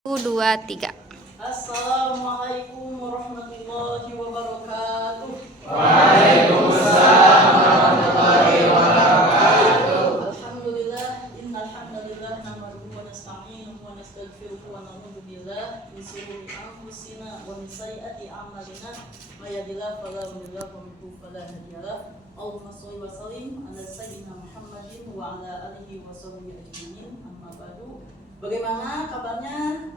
2, 3. Assalamualaikum warahmatullahi wabarakatuh. Waalaikumsalam warahmatullahi wabarakatuh. Alhamdulillah, innal hamdalillah nahmaduhu wa nasta'inuhu wa nastaghfiruhu wa na'udzu billahi min shururi anfusina wa min sayyiati a'malina. May yahdihillahu fala mudilla lahu wa may yudlil fala hadiya lahu. Allahumma shalli wa sallim ala sayyidina Muhammadin wa ala alihi wa sahbihi ajma'in. Amma ba'du. Bagaimana kabarnya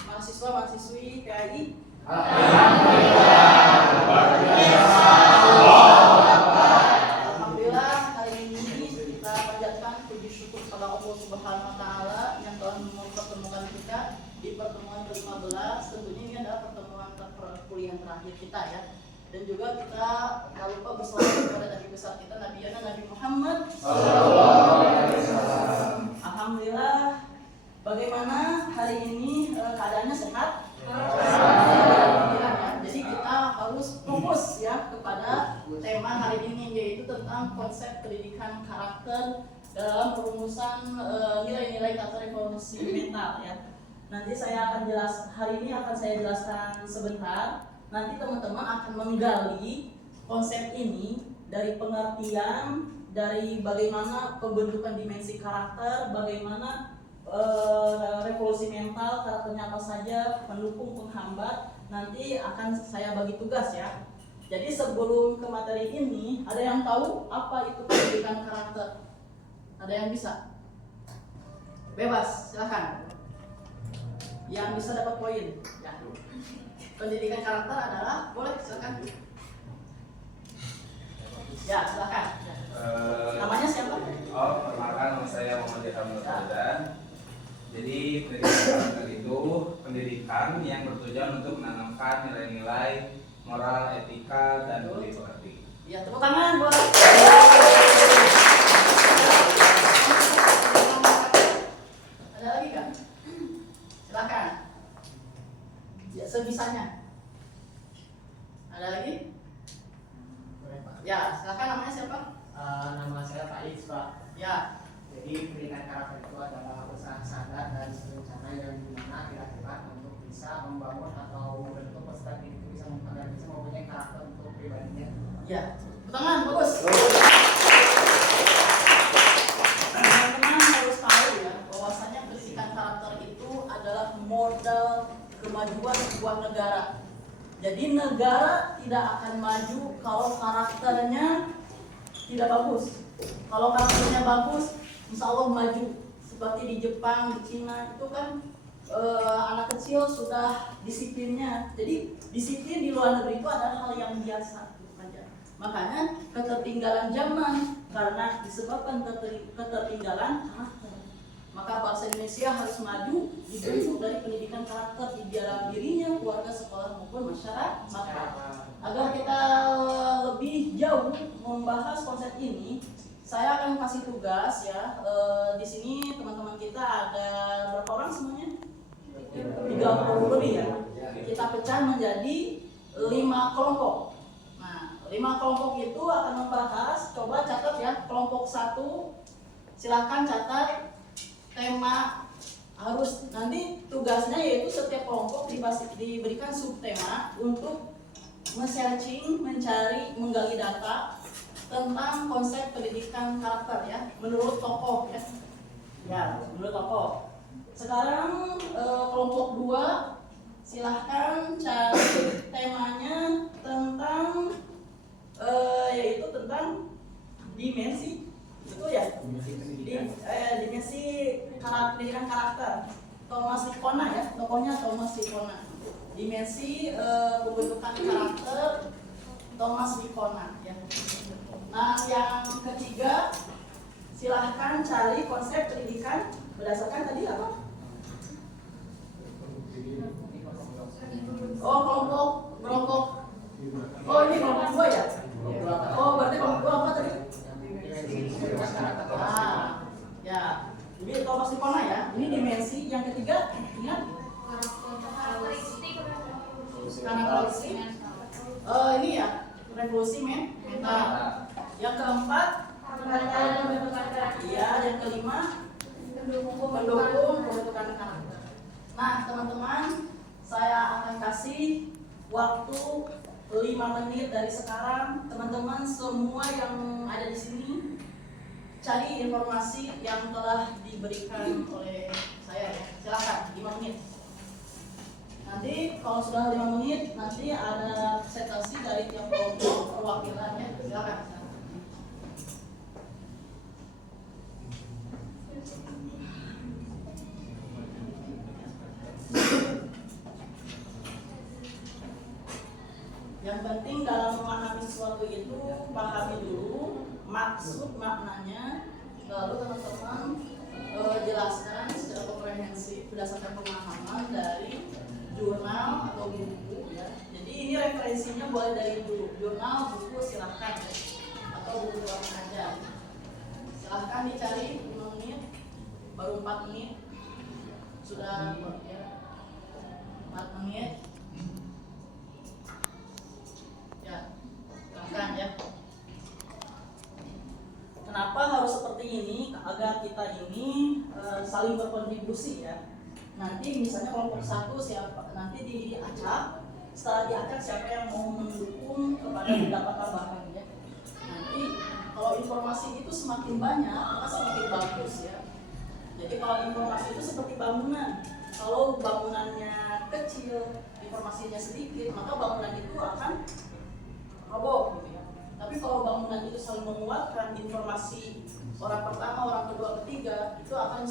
mahasiswa-mahasiswi PAI? Alhamdulillah, hari ini kita panjatkan puji syukur kepada Allah Subhanahu wa taala yang telah mempertemukan kita di pertemuan ke-15. Tentunya ini adalah pertemuan perkuliahan terakhir kita ya. Dan juga kita tak lupa berselawat kepada Nabi besar kita, Nabi Muhammad SAW. Alhamdulillah. Bagaimana hari ini keadaannya sehat? Jadi kita harus fokus ya kepada tema hari ini, yaitu tentang konsep pendidikan karakter dalam perumusan nilai-nilai kata revolusi mental ya. Nanti saya akan hari ini akan saya jelaskan sebentar. Nanti teman-teman akan menggali konsep ini dari pengertian, dari bagaimana pembentukan dimensi karakter, bagaimana revolusi mental, karakternya apa saja, pendukung, penghambat. Nanti akan saya bagi tugas ya. Jadi sebelum ke materi ini, ada yang tahu apa itu pendidikan karakter? Ada yang bisa? Bebas, silakan. Yang bisa dapat poin ya. Pendidikan karakter adalah, boleh silakan. Ya, silakan. Namanya siapa? Perkenalkan, nama saya Muhammad Hamdan Ramadan. Jadi pendidikan karakter itu pendidikan yang bertujuan untuk menanamkan nilai-nilai moral, etika, dan budi pekerti. Ya, tepuk tangan buat. Ada lagi kan? Silakan. Ya, sebisanya. Ada lagi? Ya, silakan, namanya siapa? Nama saya Pak Is, Pak. Ya. Jadi pendidikan karakter itu adalah usaha sadar dan berencana yang dimana kira-kira untuk bisa membangun atau membentuk peserta didik itu agar bisa mempunyai karakter untuk pribadinya. Ya, tangan bagus. Teman-teman harus tahu ya, bahwasanya pendidikan karakter itu adalah modal kemajuan sebuah negara. Jadi negara tidak akan maju kalau karakternya tidak bagus. Kalau karakternya bagus, insya Allah maju. Seperti di Jepang, di Cina itu kan anak kecil sudah disiplinnya. Jadi disiplin di luar negeri itu adalah hal yang biasa. Makanya ketertinggalan zaman karena disebabkan ketertinggalan karakter. Maka bangsa Indonesia harus maju dibentuk dari pendidikan karakter di dalam dirinya, keluarga, sekolah maupun masyarakat. Agar kita lebih jauh membahas konsep ini, saya akan kasih tugas ya. Di sini teman-teman kita ada berapa orang semuanya? 30 lebih ya. Kita pecah menjadi 5 kelompok. Nah, 5 kelompok itu akan membahas. Coba catat ya. Kelompok 1, silakan catat tema. Harus nanti tugasnya yaitu setiap kelompok diberikan subtema untuk men-searching, mencari, menggali data tentang konsep pendidikan karakter ya, menurut tokoh ya. Ya, menurut tokoh. Sekarang kelompok 2, silahkan cari temanya tentang yaitu tentang dimensi, itu ya. Dimensi pendidikan karakter. Thomas Likona ya, tokohnya Thomas Likona. Dimensi pembentukan karakter Thomas Likona ya. Nah, yang ketiga, silahkan cari konsep pendidikan berdasarkan tadi apa? Oh, kelompok. Oh, ini kelompok 2 ya? Oh, berarti kelompok 2 apa tadi? Ya. Ini Thomas Likona ya. Ini dimensi. Yang ketiga, ingat? Karakteristik. Ini ya, revolusi mental. Yang keempat, iya. Yang kelima, mendukung pembentukan karakter. Nah, kasih waktu 5 menit dari sekarang. Teman-teman semua yang ada di sini cari informasi yang telah diberikan oleh saya ya. Silakan 5 menit. Nanti kalau sudah 5 menit nanti ada presentasi dari tiap kelompok perwakilannya. Silakan. Yang penting dalam memahami sesuatu itu pahami dulu maksud maknanya, lalu teman-teman jelaskan secara komprehensif berdasarkan pemahaman dari jurnal atau buku ya. Jadi ini referensinya boleh dari jurnal, buku silahkan ya. Atau buku apa aja. Silahkan dicari 5 menit, baru 4 menit sudah ya. 4 menit ya, silahkan ya. Kenapa harus seperti ini? Agar kita ini saling berkontribusi ya. Nanti misalnya kelompok 1 siapa nanti diacak, setelah diacak siapa yang mau mendukung kepada pendapat tambahan ya. Nanti kalau informasi itu semakin banyak maka semakin bagus ya. Jadi kalau informasi itu seperti bangunan, kalau bangunannya kecil, informasinya sedikit, maka bangunan itu akan roboh gitu ya. Tapi kalau bangunan itu saling menguatkan, informasi orang pertama, orang kedua, ketiga itu akan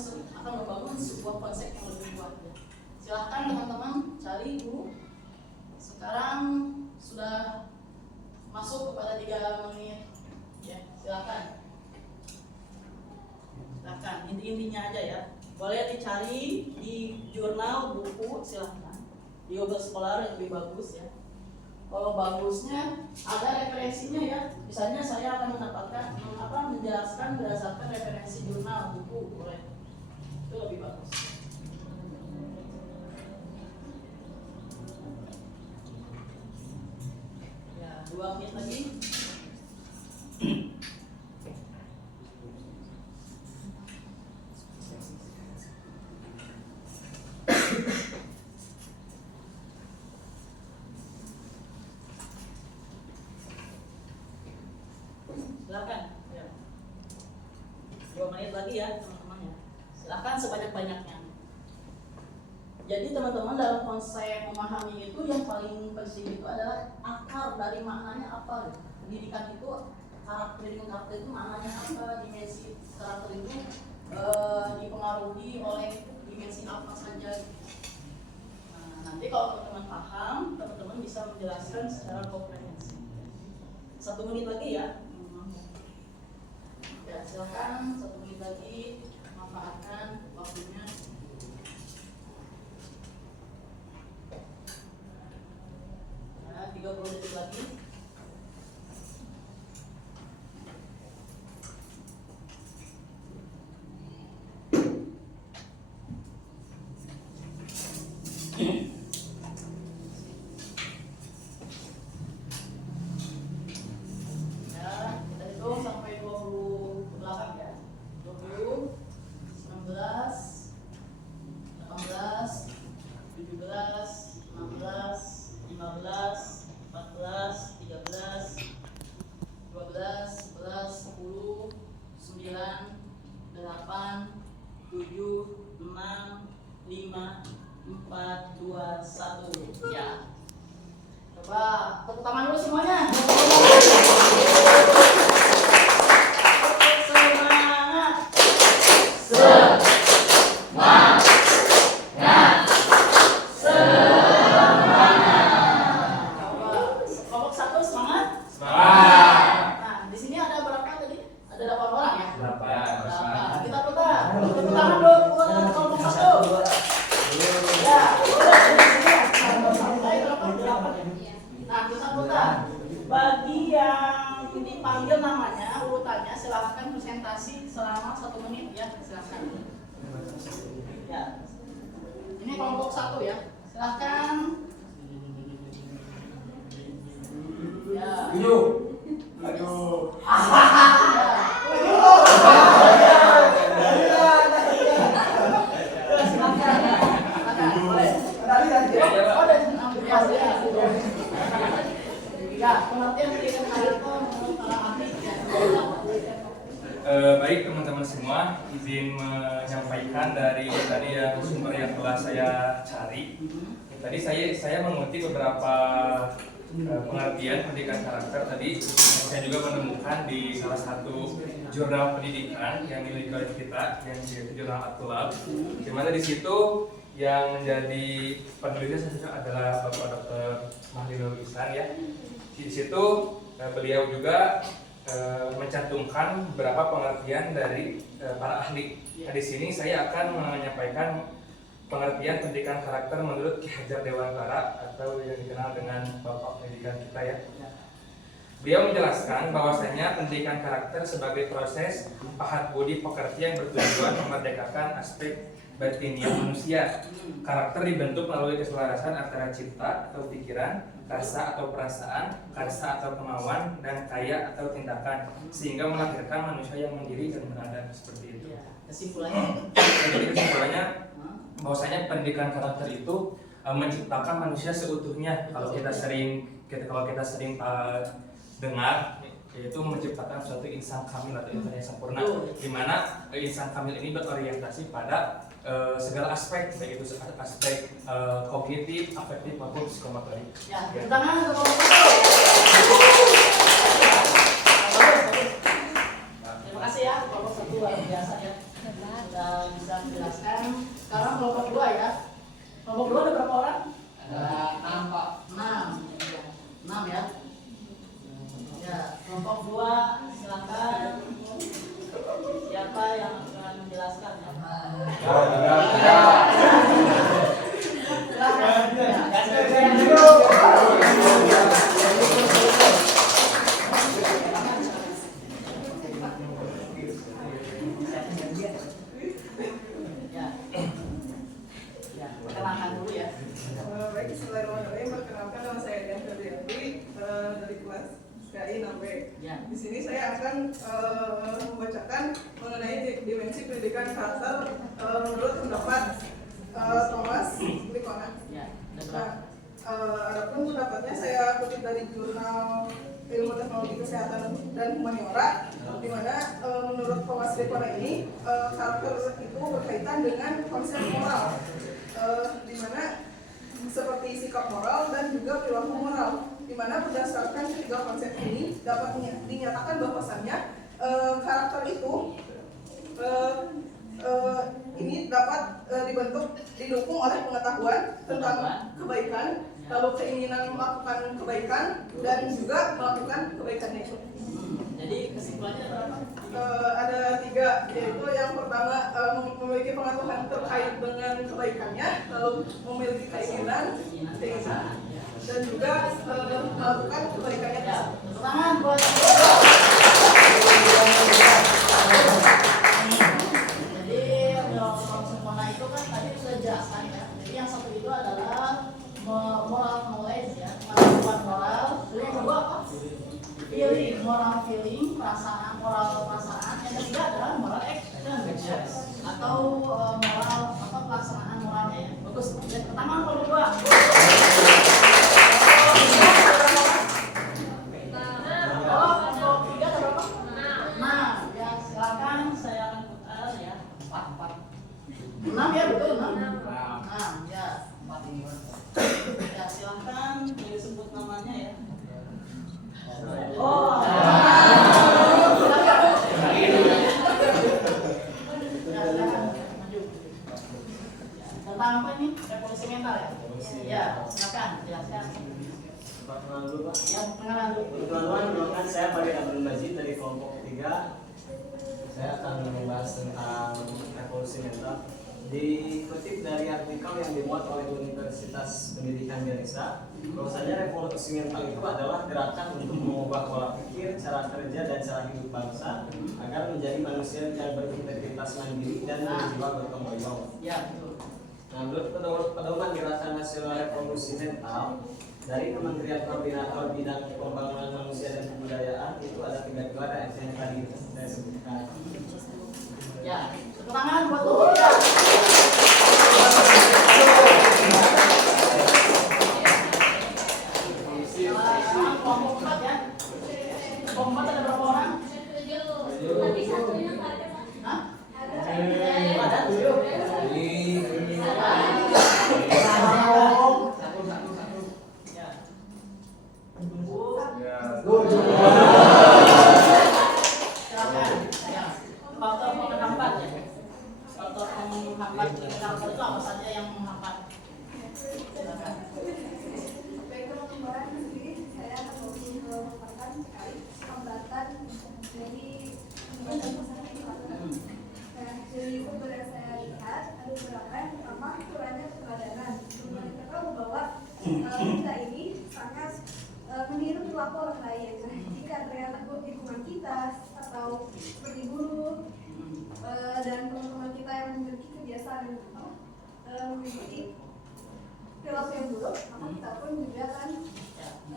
membangun sebuah konsep yang lebih kuat ya. Silahkan teman-teman cari dulu. Sekarang sudah masuk kepada 3 menit ya, silahkan. Silahkan, inti-intinya aja ya. Boleh dicari di jurnal, buku, silahkan. Di Google Scholar yang lebih bagus ya. Kalau bagusnya ada referensinya ya. Misalnya saya akan menjelaskan berdasarkan referensi jurnal, buku, boleh. Itu lebih bagus. Ya, 2 menit lagi. Silakan ya. 2 menit lagi ya teman-teman ya. Silakan sebanyak-banyaknya. Jadi teman-teman dalam konsep memahami itu yang paling penting itu adalah akar dari maknanya apa gitu. Pendidikan itu karakter itu maknanya apa, dimensi karakter itu dipengaruhi oleh dimensi apa saja gitu. Nah, nanti kalau teman-teman paham, teman-teman bisa menjelaskan secara komprehensif. 1 menit lagi ya. Ya, silakan 1 menit lagi, manfaatkan waktunya. Ya, 30 detik lagi. Ya. Coba tepuk tangan dulu semuanya. Semangat. Semangat. Coba kelompok 1 semangat. Nah, di sini ada berapa tadi? Ada 8 orang ya? 8. Kita putar. Tepuk tangan dulu buat kelompok 1. Ya, udah di sini ya. Sampai kelompok 8. Nah, kita putar. Bagi yang dipanggil namanya, urutannya silahkan presentasi selama 1 menit ya, silahkan. Ya. Ini kelompok 1 ya. Silahkan. Ya. Aduh. Silakan. Boleh. kasih ya. Ya, pengertian pendidikan karakter menurut para ahli ya. Baik teman-teman semua, izin menyampaikan dari tadi yang sumber yang telah saya cari. Tadi saya mengutip beberapa pengertian pendidikan karakter. Tadi saya juga menemukan di salah satu jurnal pendidikan yang dimiliki oleh kita, yang yaitu jurnal At-Tulab, di mana di situ yang menjadi penulisnya adalah Bapak Dr. Mahdinul Ihsan ya. Di situ beliau juga mencantumkan beberapa pengertian dari para ahli. Nah, di sini saya akan menyampaikan pengertian pendidikan karakter menurut Ki Hajar Dewantara atau yang dikenal dengan Bapak Pendidikan kita ya. Beliau menjelaskan bahwasanya pendidikan karakter sebagai proses pahat budi pekerti yang bertujuan memerdekakan aspek batiniah manusia. Karakter dibentuk melalui keselarasan antara cipta atau pikiran, rasa atau perasaan, karsa atau kemauan, dan kaya atau tindakan, sehingga melahirkan manusia yang mandiri dan beradab seperti itu. Kesimpulannya? Jadi kesimpulannya bahwasanya pendidikan karakter itu menciptakan manusia seutuhnya. Kalau kita sering dengar, yaitu menciptakan suatu insan kamil atau insan yang sempurna, di mana insan kamil ini berorientasi pada segala aspek, baik itu aspek kognitif, afektif maupun psikomotorik. Ya, tangan untuk terima kasih ya, kelompok 1 luar biasa ya. Sudah bisa menjelaskan. Sekarang kelompok 2 ya. Kelompok 2 ada berapa orang? Ada 6 Pak. 6 ya. Ya, kelompok 2 silakan. Siapa yang akan menjelaskan ya? Perkenalkan dulu ya. Baik, bismillahirrahmanirrahim. Perkenalkan, nama saya Dian Febrianti dari kelas KI 6B. Ya. Di sini saya akan membacakan mengenai dimensi pendidikan karakter menurut pendapat Thomas Likona. Ya. Nah, adapun pendapatnya saya kutip dari jurnal Ilmu Teknologi Kesehatan dan Humaniora, di mana menurut Thomas Likona ini karakter itu berkaitan dengan konsep moral, di mana seperti sikap moral dan juga perilaku moral, di mana berdasarkan ketiga konsep ini dapat dinyatakan bahwasannya karakter itu ini dapat didukung oleh pengetahuan tentang kebaikan, lalu keinginan melakukan kebaikan dan juga melakukan kebaikannya itu. Jadi kesimpulannya berapa? Ada 3, yaitu yang pertama memiliki pengetahuan terkait dengan kebaikannya, lalu memiliki keinginan dan juga melakukan kebaikannya. Ya, tangan buat jadi kalau sempurna itu kan tadi sudah jelaskan ya. Jadi yang satu itu adalah moral knowledge ya, pengetahuan moral. Yang kedua apa? Feeling, moral feeling, perasaan, moral perasaan. Yang ketiga adalah moral action ya, atau moral atau pelaksanaan moralnya ya. Bagus. Dan pertama kalau kedua. Ya betul, 6 ya, 4 ya, silahkan disebut namanya ya. Oh, tentang apa ini? Revolusi mental ya? Ya, silakan jelaskan. Perkenalan dulu Pak. Ya, perkenalan dulu. Perkenalkan, saya Farid Abdul Majid dari kelompok 3. Saya akan membahas tentang revolusi mental. Dikutip dari artikel yang dimuat oleh Universitas Pendidikan Ganesha, bahwasanya revolusi mental itu adalah gerakan untuk mengubah pola pikir, cara kerja dan cara hidup bangsa agar menjadi manusia yang berintegritas mandiri dan berjiwa bertanggung jawab. Ya, betul. Nah, menurut pedoman gerakan nasional revolusi mental dari Kementerian Koordinator Bidang Pembangunan Manusia dan Kebudayaan, itu ada 3 pilar yang tadi saya sebutkan. Ya, tepuk tangan buat Luhur ya. kita ini sangat meniru perilaku orang lain. Nah, jika ternyata lingkungan kita atau seperti guru dan teman-teman kita yang memiliki kebiasaan memiliki perilaku yang buruk, maka kita pun juga akan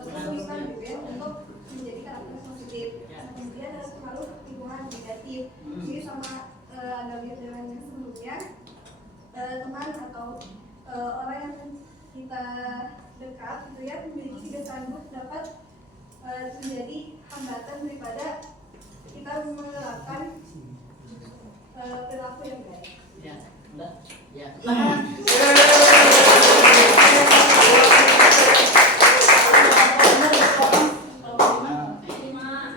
kesulitan gitu ya untuk menjadi karakter positif. Kemudian ada pengaruh lingkungan negatif. Jadi sama Anda lihat dengan yang sebelumnya, teman atau orang yang kita dekat gitu ya memiliki kebiasaan buruk dapat menjadi hambatan daripada kita menerapkan perilaku yang baik. Ya, udah. Ya.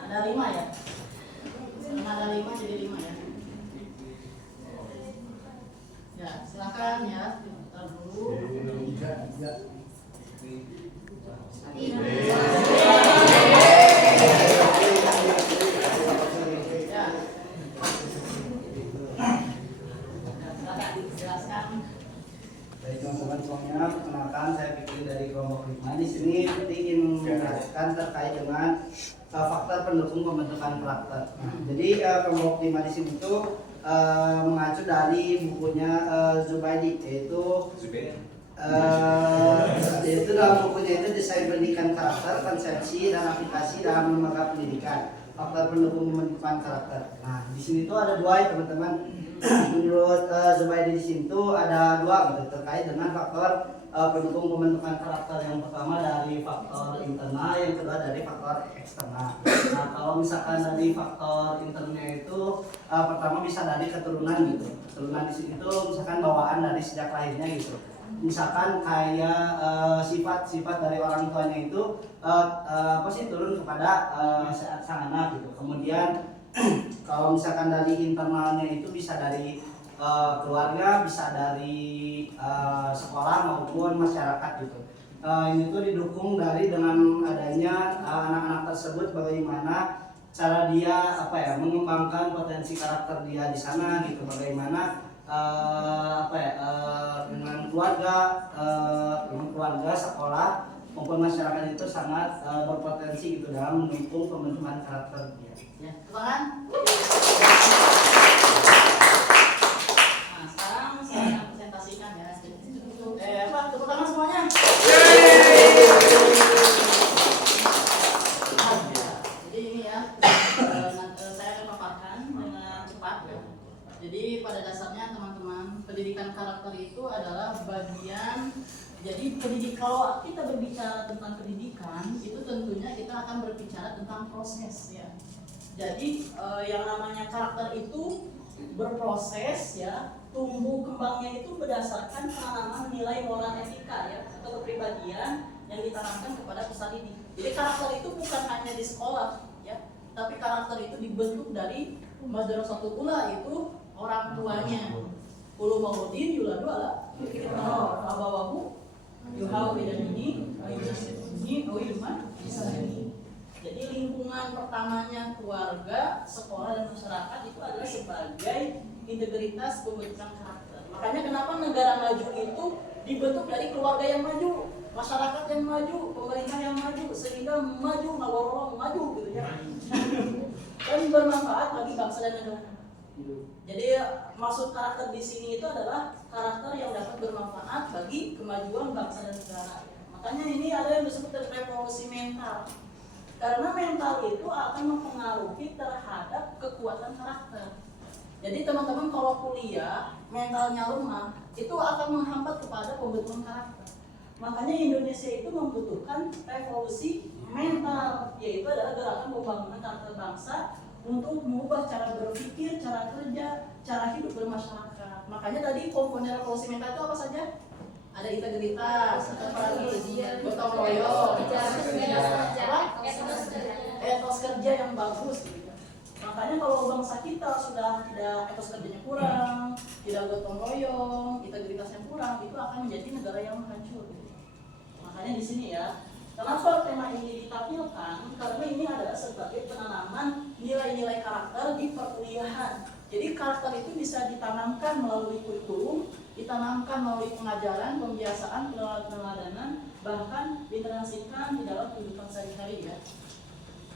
Ada 5 ya? Karena ada 5 jadi 5 ya. Ya, silakan ya. Kita dulu. Dari teman-teman semuanya, perkenalkan saya Fikri dari kelompok 5. Di sini ingin menjelaskan terkait dengan faktor pendukung pembentukan karakter. Jadi kelompok 5 di sini itu mengacu dari bukunya Zubaidi, yaitu dalam bukunya itu Desain Pendidikan Karakter, Konsepsi dan Aplikasi dalam Lembaga Pendidikan. Faktor pendukung pembentukan karakter. Nah, di sini tuh ada 2 ya teman-teman. Menurut Zubaidi di sini tuh ada 2 gitu, terkait dengan faktor pendukung pembentukan karakter. Yang pertama dari faktor internal, yang kedua dari faktor eksternal. Nah, kalau misalkan dari faktor internalnya itu pertama bisa dari keturunan gitu. Keturunan di sini tuh misalkan bawaan dari sejak lahirnya gitu. Misalkan kayak sifat-sifat dari orang tuanya itu turun kepada sang anak gitu. Kemudian kalau misalkan dari internalnya itu bisa dari keluarga, bisa dari sekolah maupun masyarakat gitu. Ini tuh didukung dengan adanya anak-anak tersebut, bagaimana cara dia mengembangkan potensi karakter dia di sana gitu, bagaimana dengan keluarga, sekolah maupun masyarakat itu sangat berpotensi gitu dalam mendukung pembentukan karakter dia. Ya, tangan. Nah, sekarang saya akan presentasikan ya. Tepuk tangan semuanya. Jadi ini ya, saya akan paparkan dengan cepat ya. Jadi pada dasarnya teman-teman, pendidikan karakter itu adalah bagian. Jadi kalau kita berbicara tentang pendidikan, itu tentunya kita akan berbicara tentang proses ya. Jadi yang namanya karakter itu berproses ya, tumbuh kembangnya itu berdasarkan penanaman nilai moral etika ya, atau kepribadian yang ditanamkan kepada peserta didik. Jadi karakter itu bukan hanya di sekolah ya, tapi karakter itu dibentuk dari madrasatul ula, itu orang tuanya. Ulu maudin yuladu ala abawahu yuhawidani ini awilman ini. Jadi lingkungan pertamanya keluarga, sekolah dan masyarakat itu adalah sebagai integritas pembentukan karakter. Makanya kenapa negara maju itu dibentuk dari keluarga yang maju, masyarakat yang maju, pemerintah yang maju, sehingga maju ngawurong maju gitu ya. Dan bermanfaat bagi bangsa dan negara. Jadi maksud karakter di sini itu adalah karakter yang dapat bermanfaat bagi kemajuan bangsa dan negara. Makanya ini ada yang disebut revolusi mental. Karena mental itu akan mempengaruhi terhadap kekuatan karakter. Jadi teman-teman kalau kuliah mentalnya lemah, itu akan menghambat kepada pembentukan karakter. Makanya Indonesia itu membutuhkan revolusi mental, yaitu adalah gerakan pembangunan karakter bangsa untuk mengubah cara berpikir, cara kerja, cara hidup bermasyarakat. Makanya tadi komponen revolusi mental itu apa saja? Ada integritas, gotong royong, etos kerja yang bagus. Makanya kalau bangsa kita sudah tidak etos kerjanya kurang, tidak gotong royong, integritasnya kurang, itu akan menjadi negara yang hancur. Makanya di sini ya, kenapa tema ini ditampilkan? Karena ini adalah sebagai penanaman nilai-nilai karakter di perkuliahan. Jadi karakter itu bisa ditanamkan melalui kurikulum ditanamkan melalui pengajaran, pembiasaan, peneladanan, bahkan diinteraksikan di dalam kehidupan sehari-hari ya.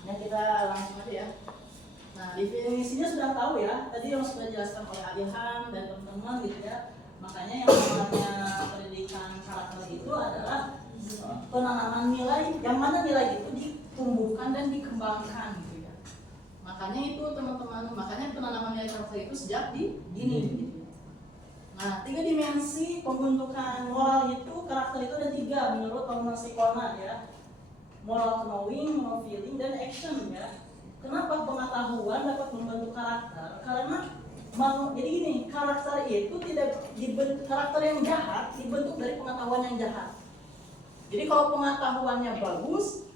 Nah kita langsung aja ya. Nah definisinya sudah tahu ya, tadi yang sudah dijelaskan oleh Adihan dan teman-teman gitu ya. Makanya yang namanya pendidikan karakter itu adalah penanaman nilai, yang mana nilai itu ditumbuhkan dan dikembangkan gitu ya. Makanya itu teman-teman, makanya penanaman nilai karakter itu sejak dini gitu. Nah, 3 dimensi pembentukan moral itu, karakter itu ada 3 menurut Thomas Sikona ya. Moral knowing, moral feeling, dan action ya. Kenapa pengetahuan dapat membentuk karakter? Karena jadi gini, karakter itu tidak dibentuk, karakter yang jahat dibentuk dari pengetahuan yang jahat. Jadi kalau pengetahuannya bagus,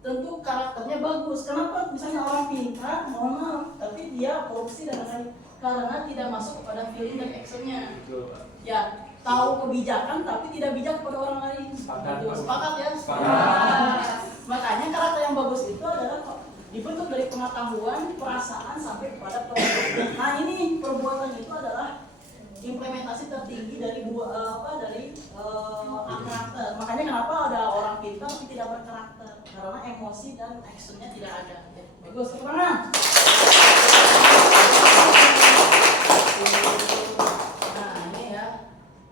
tentu karakternya bagus. Kenapa? Misalnya orang pintar, mohon maaf, tapi dia korupsi dan lain-lain. Karena tidak masuk kepada feeling dan actionnya. Ya, tahu kebijakan tapi tidak bijak kepada orang lain. Sepakat ya? Makanya karakter yang bagus itu adalah dibentuk dari pengetahuan, perasaan sampai kepada perbuatan. Nah ini perbuatan itu adalah implementasi tertinggi dari karakter. Makanya kenapa ada orang pintar tapi tidak berkarakter? Karena emosi dan actionnya tidak ada. Ya, bagus, kemana? Nah ini ya,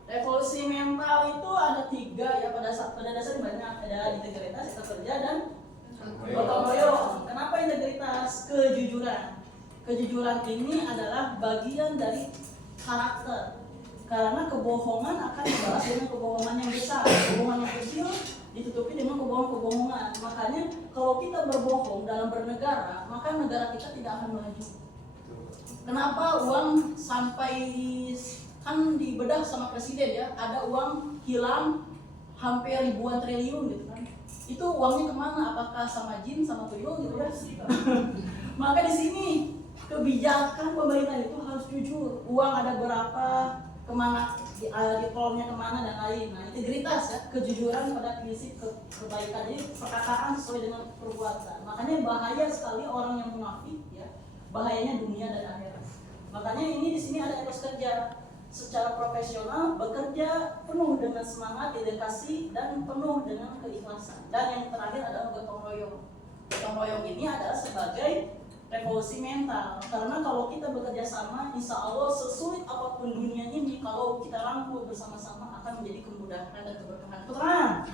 revolusi mental itu ada 3 ya, pada dasarnya banyak, ada integritas, etika kerja, dan gotong royong. Kenapa integritas? Kejujuran ini adalah bagian dari karakter, karena kebohongan akan dibalas dengan kebohongan yang besar, kebohongan yang kecil ditutupi dengan kebohongan. Makanya kalau kita berbohong dalam bernegara, maka negara kita tidak akan maju. Kenapa uang sampai kan dibedah sama presiden ya, ada uang hilang hampir ribuan triliun gitu kan. Itu uangnya kemana? Apakah sama jin, sama tuyul gitu ya? Maka di sini kebijakan pemerintah itu harus jujur. Uang ada berapa, kemana, dipolongnya kemana dan lain. Nah integritas ya, kejujuran pada prinsip kebaikan. Jadi perkataan sesuai dengan perbuatan. Makanya bahaya sekali orang yang munafik ya. Bahayanya dunia dan akhirat. Makanya ini di sini ada etos kerja secara profesional, bekerja penuh dengan semangat, dedikasi, dan penuh dengan keikhlasan. Dan yang terakhir adalah gotong royong. Gotong royong ini adalah sebagai revolusi mental. Karena kalau kita bekerja sama, insya Allah sesulit apapun dunia ini, kalau kita rangkul bersama-sama akan menjadi kemudahan dan keberkahan. Putra.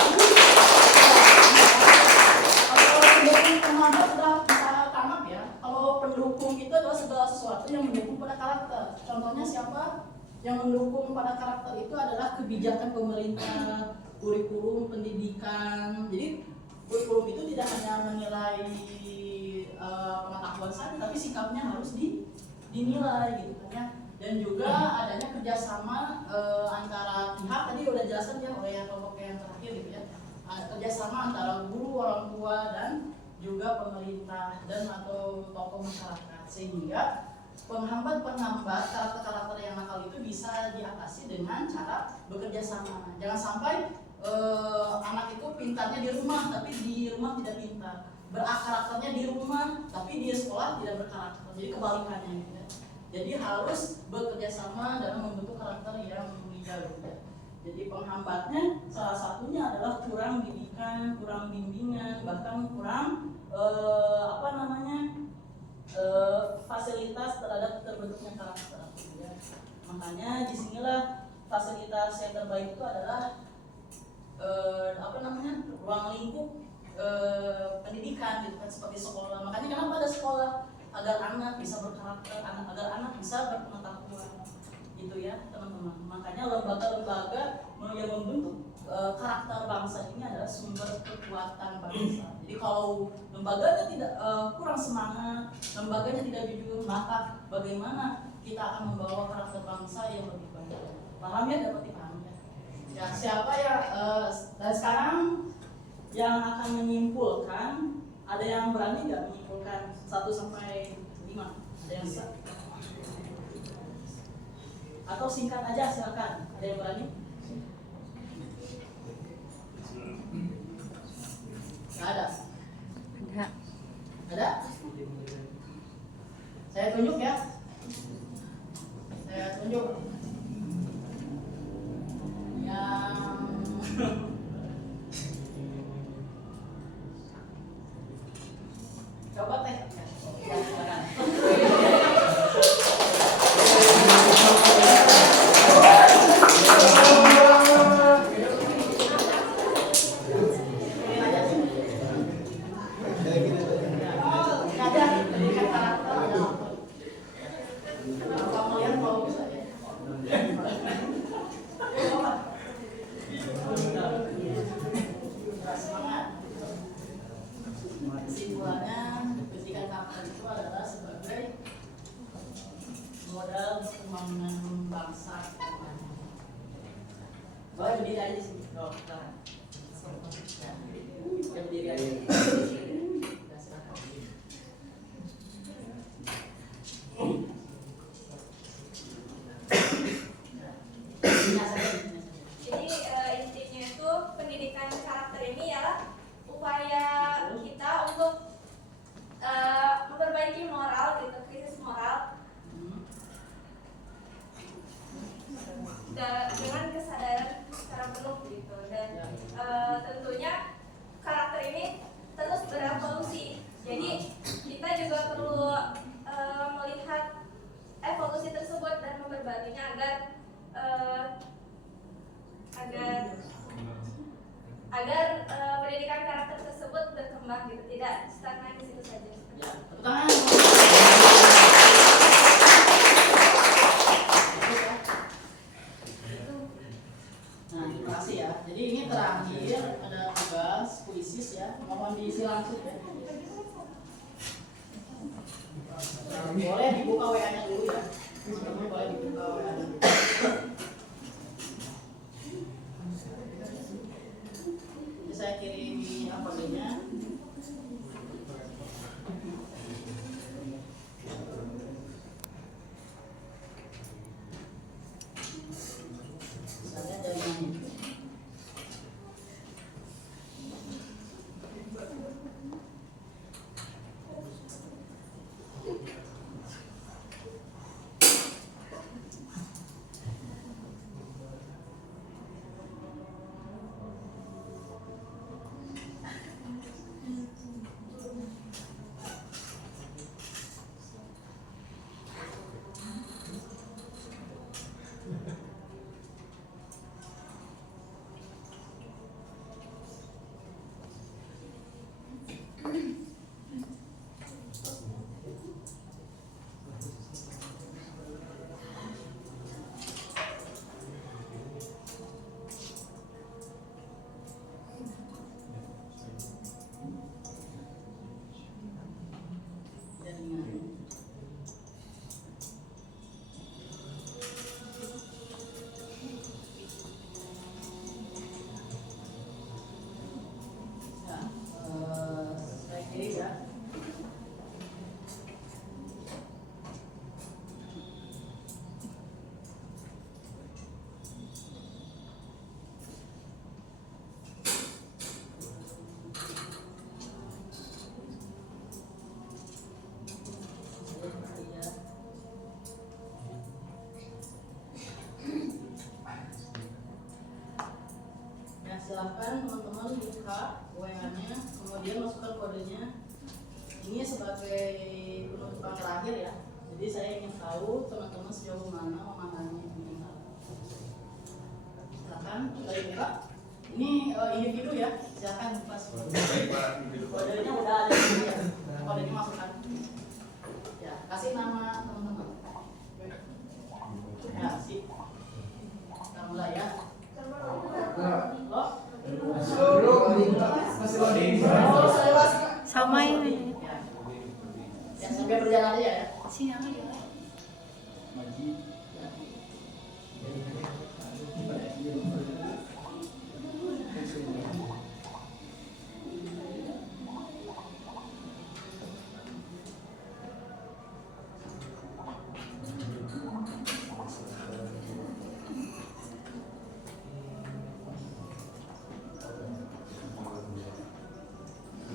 Kalau pendukung pengamat sudah bisa tangkap ya. Kalau pendukung itu adalah segala sesuatu yang mendukung pada karakter. Contohnya siapa? Yang mendukung pada karakter itu adalah kebijakan pemerintah, kurikulum, pendidikan. Jadi kurikulum itu tidak hanya menilai pengetahuan saja, tapi sikapnya harus dinilai gitu kan ya. Dan juga adanya kerjasama antara pihak, tadi udah jelaskan ya oleh kelompok yang terakhir gitu ya. Kerjasama antara guru, orang tua, dan juga pemerintah dan atau tokoh masyarakat, sehingga penghambat-penghambat karakter-karakter yang nakal itu bisa diatasi dengan cara bekerja sama. Jangan sampai anak itu pintarnya di rumah tapi di rumah tidak pintar, berkarakternya di rumah tapi di sekolah tidak berkarakter. Jadi kebalikannya gitu ya. Jadi harus bekerja sama dalam membentuk karakter yang bijak gitu ya. Jadi penghambatnya salah satunya adalah kurang didikan, kurang bimbingan, bahkan kurang fasilitas terhadap terbentuknya karakter. Ya. Makanya disinilah fasilitas yang terbaik itu adalah ruang lingkup pendidikan gitu kan, seperti sekolah. Makanya kenapa ada sekolah? Agar anak bisa berkarakter, agar anak bisa berpengetahuan gitu ya teman-teman. Makanya lembaga-lembaga yang membentuk karakter bangsa ini adalah sumber kekuatan bangsa. Jadi kalau lembaganya tidak kurang semangat, lembaganya tidak jujur, maka bagaimana kita akan membawa karakter bangsa yang lebih baik? Paham ya? Dapat dipahami ya? Ya siapa ya? Dan sekarang yang akan menyimpulkan, ada yang berani nggak menyimpulkan 1 sampai 5? Ada yang bisa? Atau singkat aja silakan. Ada yang berani? Nggak ada? Enggak. Ada? Saya tunjuk ya. Saya tunjuk. Coba teh. Ya, silakan. Kesimpulannya, pendidikan karakter itu adalah sebagai modal pembangunan bangsa. Boleh berdiri aja sih, bro. Silakan. Ya, berdiri aja. Ya, silakan. Jadi intinya itu pendidikan karakter ini ialah upaya kita untuk memperbaiki moral gitu, krisis moral dengan kesadaran secara penuh gitu, dan tentunya karakter ini terus berevolusi. Jadi kita juga perlu melihat evolusi tersebut dan memperbaikinya agar pendidikan karakter tersebut berkembang gitu, tidak stagnan di situ saja. Ya, tepuk tangan. Nah, terima kasih ya. Jadi ini terakhir ada tugas puisis ya. Mohon diisi langsung ya. Boleh dibuka WA-nya dulu ya. Boleh dibuka WA-nya dulu. Jadi saya kirim apa-nya. Misalnya dari mana? Silahkan teman-teman buka WA-nya, kemudian masukkan kodenya. Ini sebagai penutupan terakhir ya. Jadi saya ingin tahu teman-teman sejauh mana memandangnya ini. Silahkan, sudah dibuka. Ini individu ya. Silahkan buka. Kodenya udah ada di sini ya. Kodenya masukkan. Ya, kasih nama teman-teman. Ya, sip. Kita mulai ya. Sama ini. Ya, sampai berjalan aja ya. Siang.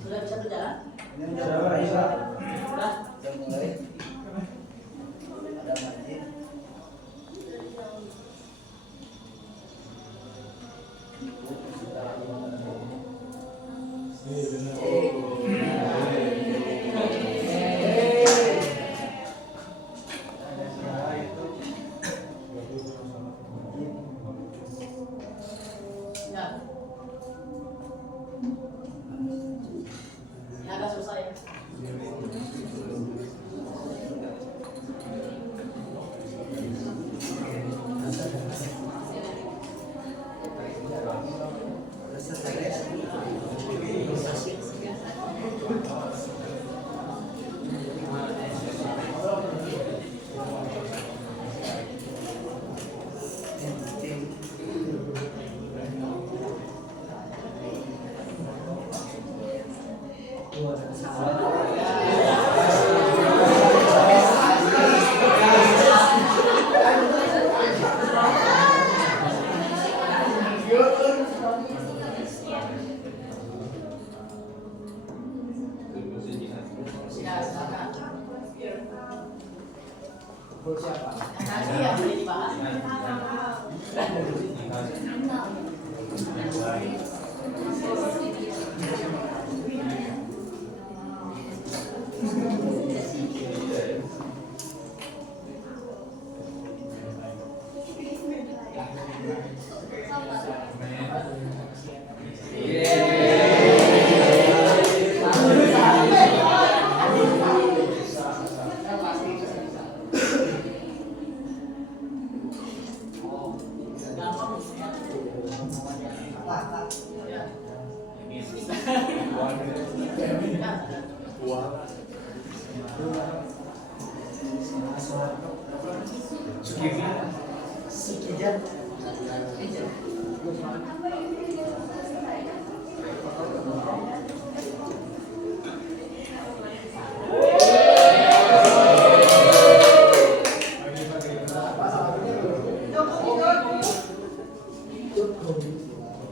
Sudah bisa berjalan? Sudah. Sudah. Ya. Ini agak susah ya. Ya, silakan. Yang tadi yang boleh dibahas.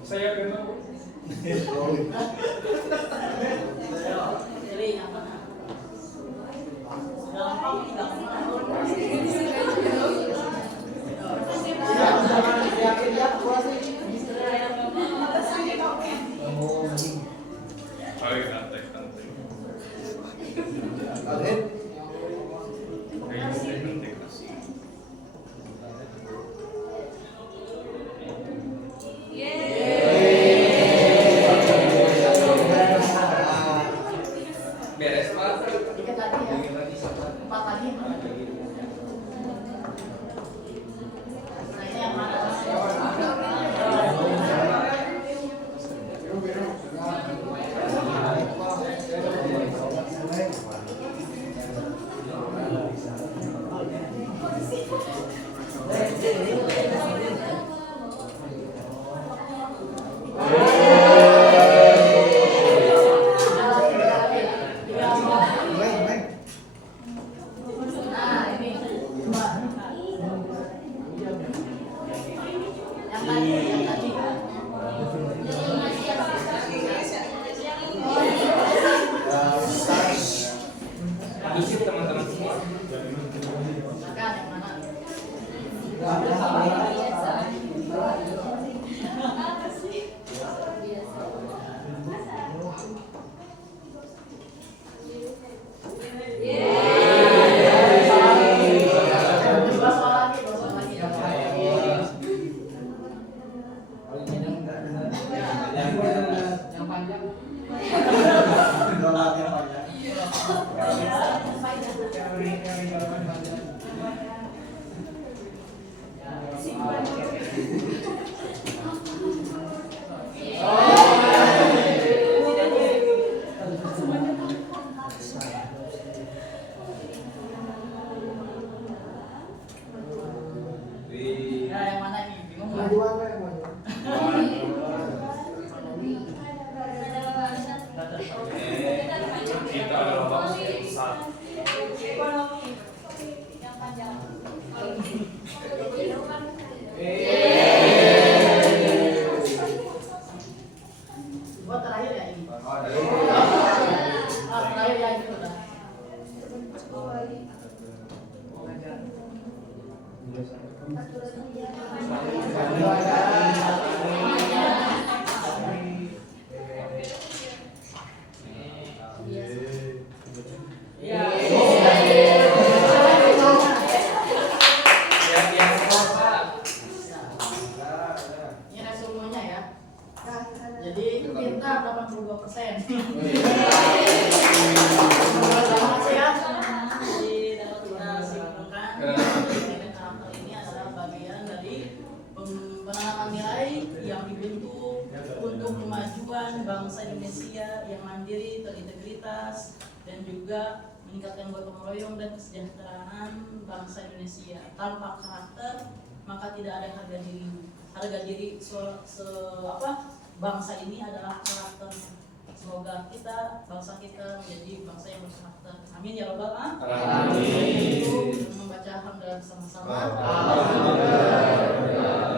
Saya memang Pilih yang mana? Gampang tidak paling santai-santai. Integrasi. Beres Pak. dikit lagi ya. 4 lagi. Nah, ini yang mana? Nah, ini dua. Yang tadi. Isip teman-teman semua. Silakan yang mana? Dua soal lagi, dua soal lagi. Yang panjang. Nah, yang mana ini? Bingung nggak? Kita adalah bangsa yang besar. Jadi pintar 82%. Jadi dapat kita simpulkan pendidikan karakter ini adalah bagian dari penanaman nilai yang dibentuk untuk kemajuan bangsa Indonesia yang mandiri, terintegritas, dan juga meningkatkan gotong royong dan kesejahteraan bangsa Indonesia. Tanpa karakter maka tidak ada harga diri. Harga diri bangsa ini adalah karakter. Semoga bangsa kita menjadi bangsa yang berkarakter. Amin ya robbal alamin. Membaca hamdalah bersama-sama.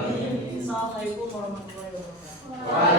Amin. Assalamualaikum warahmatullahi wabarakatuh.